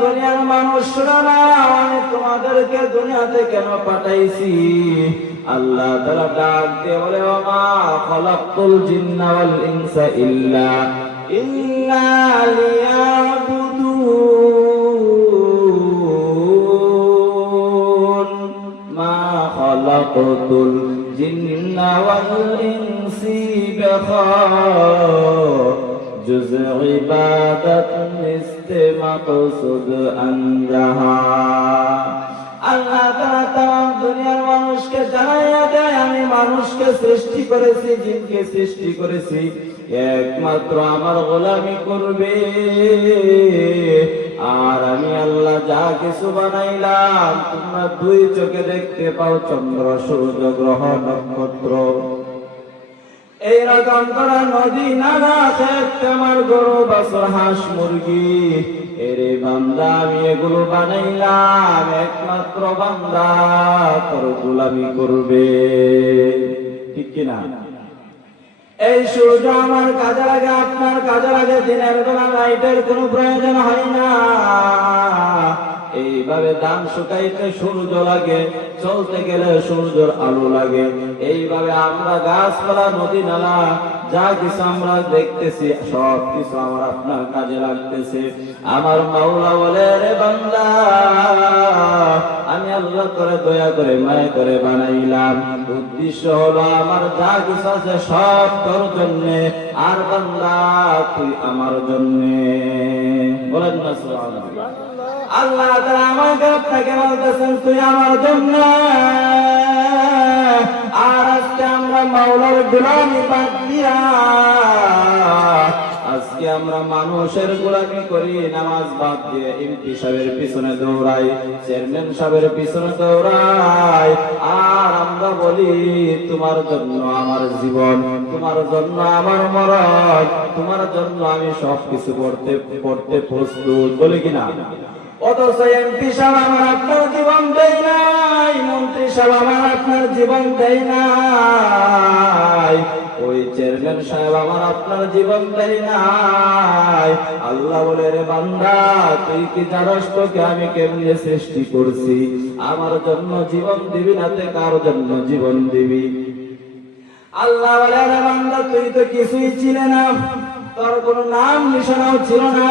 দুনিয়ার মানুষরা না, আমি তোমাদেরকে দুনিয়াতে কেন পাঠাইছি? আল্লাহ তাআলা ডাক দিয়ে বলে, ওমা খালাকতুল জিন্না ওয়াল ইনসা ইল্লা লিয়াবুদুন, মা খালাকতুল জিন্না ওয়াল ইনসি জুজ ইবাদত মিস্তে মাকসুদ আনজাহা। আল্লাহ তাআলা তাম দুনিয়ার মানুষকে জানাইয়া দেয়, আমি মানুষকে সৃষ্টি করেছি, জিনকে সৃষ্টি করেছি একমাত্র আমার গোলামি করবে। আর আমি আল্লাহ যা কিছু বানাইলাম তোমরা দুই চোখে দেখতে পাও, চন্দ্র, সূর্য, গ্রহ, নক্ষত্র, এইরকম করা নদী, নালা, ক্ষেত, আমার গরু, বাছুর, হাঁস, মুরগি, এরে বান্দা আমি এগুলো বানাইলাম একমাত্র বান্দা তোর গোলামি করবে। ঠিক কিনা? এই সূর্য আমার কাজে লাগে, আপনার কাজে লাগে, দিনের বেলা লাইটের কোনো প্রয়োজন হয় না। এইভাবে ধান শুকাইতে সূর্য লাগে, চলতে গেলে সূর্যের আলো লাগে। এইভাবে আমরা গাছপালা, নদী, নালা যা কিছু আমরা দেখতেছি সব কিছু আমার আপনার কাজে লাগতেছে। আমার মাওলা বলে, রে বান্দা আমি আল্লাহ করে দয়া করে মায়া করে বানাইলাম, উদ্দেশ্য হলো আমার যা কিছু আছে সব তোর জন্যে, আর বান্দা তুই আমার জন্যে। বলেন না সুবহানাল্লাহ। আল্লাহ তাআলা আমাকে আপনাকে বলতেছেন তুই আমার জন্য। আর আজকে আমরা মাওলার গোলামি বাদ দিয়া আজকে আমরা মানুষের গোলামি করি, নামাজ বাদ দিয়ে এমপি সাহেবের পিছনে দৌড়াই, চেয়ারম্যান সাহেবের পিছনে দৌড়াই। আর আমরা বলি তোমার জন্য আমার জীবন, তোমার জন্য আমার মরণ, তোমার জন্য আমি সবকিছু করতে প্রস্তুত, বলি কিনা? অথচ এমপি সাহেব আমার আপনার জীবন দেয় নাই, মন্ত্রী সাহেব আমার আপনার জীবন দেয় নাই, ওই চেয়ারম্যান সাহেব আমার আপনার জীবন দেয় নাই। আল্লাহ বলে, রে বান্দা তুই কি জানোস তোকে আমি কেমনে সৃষ্টি করছি? আমার জন্য জীবন দিবি না তে কার জন্য জীবন দিবি? আল্লাহ বলে, রে বান্দা তুই তো কিছুই ছিলে না, তোর কোনো নাম নিশানাও ছিল না।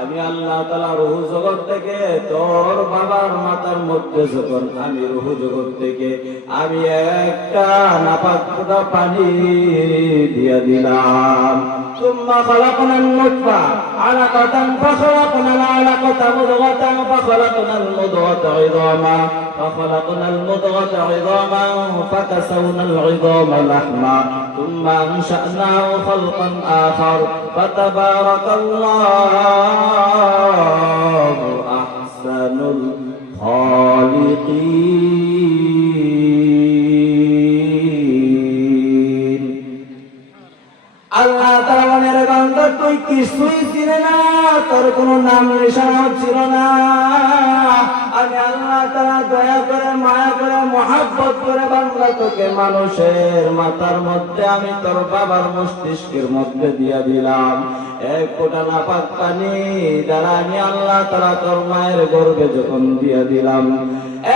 আমি আল্লাহ তাআলা রূহ জগৎ থেকে তোর বাবার মাথার মধ্যে যখন আমি রূহ জগৎ থেকে আমি একটা নাপাক ফোঁটা পানি দিয়ে দিলাম। সুম্মা খালাকনান নুতফা আলাকাতান ফাখালাকনাল আলাকাতা মুদগাতান ফাখালাকনাল মুদগাতা ইযামা ফাখালাকনাল মুদগাতা ইযামান ফাকাসাওনাল ইযামা লাহমা সুম্মা আনশা'নাহু খালকান আখার ফাতাবারাকাল্লাহু আহসানুল খালিকিন। আল্লাহ তাআলার বান্দা তুই কিছুই ছিলে না, তোর কোনো নাম নিশানা ছিল না। আমি আল্লাহ তাআলা দয়া করে মায়া করে মহব্বত করে বান্দা তোকে মানুষের মাথার মধ্যে আমি তোর বাবার মস্তিষ্কের মধ্যে দিয়ে দিলাম এক ফোঁটা নাপাক পানি দ্বারা। আমি আল্লাহ তাআলা তোর মায়ের গর্ভে যখন দিয়ে দিলাম,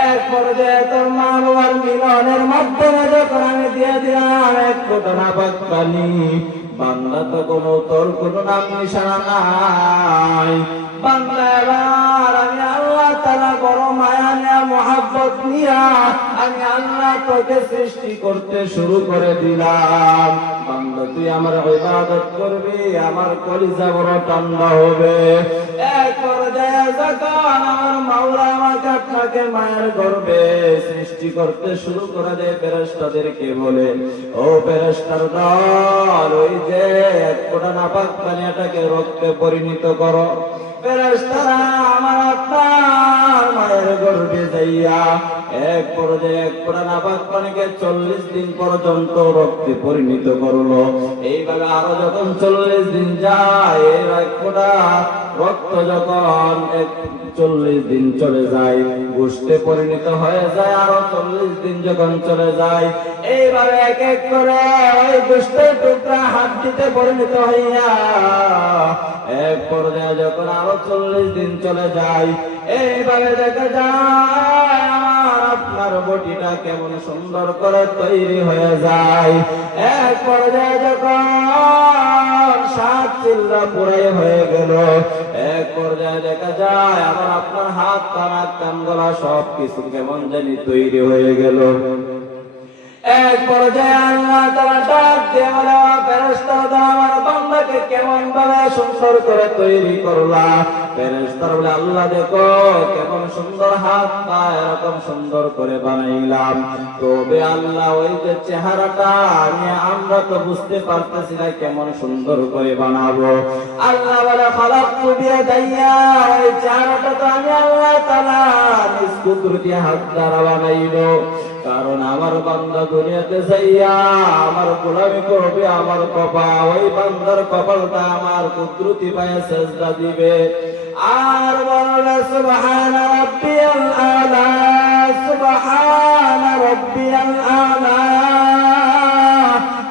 এক পর্যায়ে তোর মা বাবার মিলনের মাধ্যমে যখন আমি দিয়ে দিলাম এক ফোঁটা নাপাক পানি, বান্দা তো কোনো তোর কোনো নাম নিশানা নাই। বান্দা এবার আমি আল্লাহ তাআলা বড় মায়া নিয়া মহব্বত নিয়া আমি আল্লাহ তোকে সৃষ্টি করতে শুরু করে দিলাম। বান্দা তুই আমার ইবাদত করবি, আমার কলিজা বড় ঠান্ডা হবে। এক পর্যায়ে যখন আমার মাওলা আমাকে আপনাকে মায়ের গর্ভে সৃষ্টি করতে শুরু করে দেয়, ফেরেশতাদেরকে বলে, ও ফেরেশতার দল, ওই যে এক ফোঁটা নাপাক পানিটাকে রক্তে পরিণত করো। ফেরেশতারা আমার আপনার মায়ের গর্ভে যাইয়া এক পর্যায়ে এক ফোঁটা নাপাক পানিকে 40 দিন পর্যন্ত রক্তে পরিণত করলো। এইভাবে আরো যখন 40 দিন যায় এক ফোঁটা রক্ত যখন 40 দিন চলে যায় গোশতে পরিণত হয়ে যায়, আরো 40 দিন যখন চলে যায় এইভাবে এক এক করে ওই গোশতের টুকরা হাড্ডিতে পরিণত হইয়া এক পর্যায়ে যখন আরো 40 দিন চলে যায় এইভাবে দেখা যায় আমার আপনার বডিটা কেমন সুন্দর করে তৈরি হয়ে যায়। এক পর্যায়ে যখন 7 চিল্লা পুরাই হয়ে গেল, এক পর্যায়ে দেখা যায় আমার আপনার হাত পা নাক কান গলা সব কিছু কেমন জানি তৈরি হয়ে গেল। এক পর্যায়ে আল্লাহ তাআলা ডাক দিয়ে বলে, ফেরেশতারা আমার বান্দাকে কেমন ভাবে সুন্দর করে তৈরি করলা। ফেরেশতারা বলে, আল্লাহ দেখো কেমন সুন্দর হাত পা এরকম সুন্দর করে বানাইলাম, তবে আল্লাহ ওই যে চেহারাটা আমরা তো বুঝতে পারতেছি না কেমন সুন্দর করে বানাবো। আল্লাহ বলে, খালাকতু বিয়াদাইয়া, ওই চেহারাটা তো আমি আল্লাহ তাআলা নিজ কুদরতি হাত দ্বারা বানাইলো। কারণ আমার বান্দা দুনিয়াতে যাইয়া আমার গোলামি করবে, আমার কপাল ওই বান্দার কপালটা আমার কুদরতি পায়ে সেজদা দিবে আর বলবে সুবহান রাব্বিয়াল আলা, সুবহান রাব্বিয়াল আলা,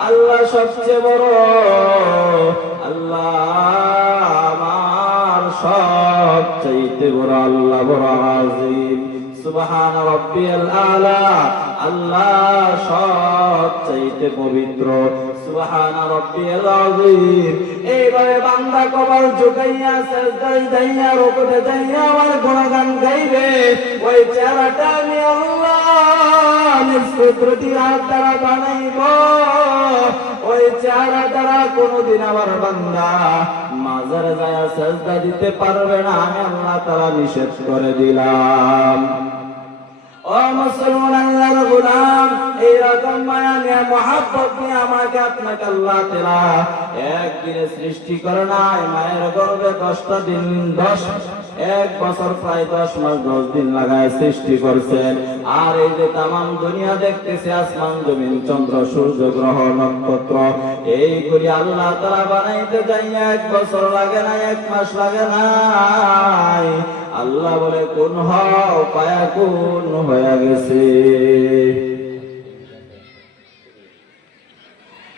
আল্লাহ সবচেয়ে বড়, আল্লাহ আমার সবচাইতে বড়, আল্লাহ বড় আজিম। সুবহান রাব্বিয়াল আলা, আল্লাহ সবচাইতে পবিত্র। সুবহান রাব্বিয়াল আযীম। এইভাবে বান্দা কপাল ঝুঁকাইয়া সিজদায় যাইয়া রুকুতে যাইয়া আমার গুণগান গাইবে। ওই চেহারাটা আমি আল্লাহ নিজ কুদরতি হাত দ্বারা বানাইব। ওই চেহারা দ্বারা কোনদিন আমার বান্দা মাজারে যায়া সিজদা দিতে পারবে না, আমি আল্লাহ তাআলা নিষেধ করে দিলাম। ও মুসলমান আল্লাহর গোলাম, এইরকম মায়া নিয়ে মহব্বত নিয়ে আমাকে আপনাকে আল্লাহ তাআলা একদিনে সৃষ্টি করে নাই, মায়ের গর্ভে 10টা দিন 1 বছর প্রায় 10 মাস 10 দিন লাগায় সৃষ্টি করছেন। আর এই যে তামাম দুনিয়া দেখতেছে, আসমান জমিন চন্দ্র সূর্য গ্রহ নক্ষত্র, এইগুলি আল্লাহ তাআলা বানাইতে যাইয়া 1 বছর লাগে না, 1 মাস লাগে নাই। আল্লাহ বলে কোন হও ফায়াকুন হয়ে গেছে।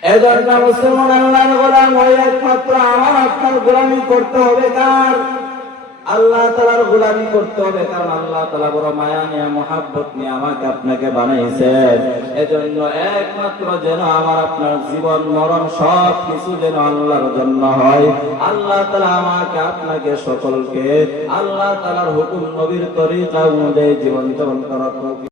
এজন্য মুসলমান আল্লাহর গোলাম হয়ে একমাত্র আমার আপনার গোলামি করতে হবে কার? আল্লাহ তাআলার গোলামি করতে হবে, কারণ আল্লাহ তাআলা বড় মায়া নিয়ে মহব্বত নিয়ে আমাকে আপনাকে বানাইছেন। এজন্য একমাত্র যেন আমার আপনার জীবন মরণ সব কিছু যেন আল্লাহর জন্য হয়। আল্লাহ তাআলা আমাকে আপনাকে সকলকে আল্লাহ তাআলার হুকুম নবীর তরিকা অনুযায়ী জীবন যাপন করার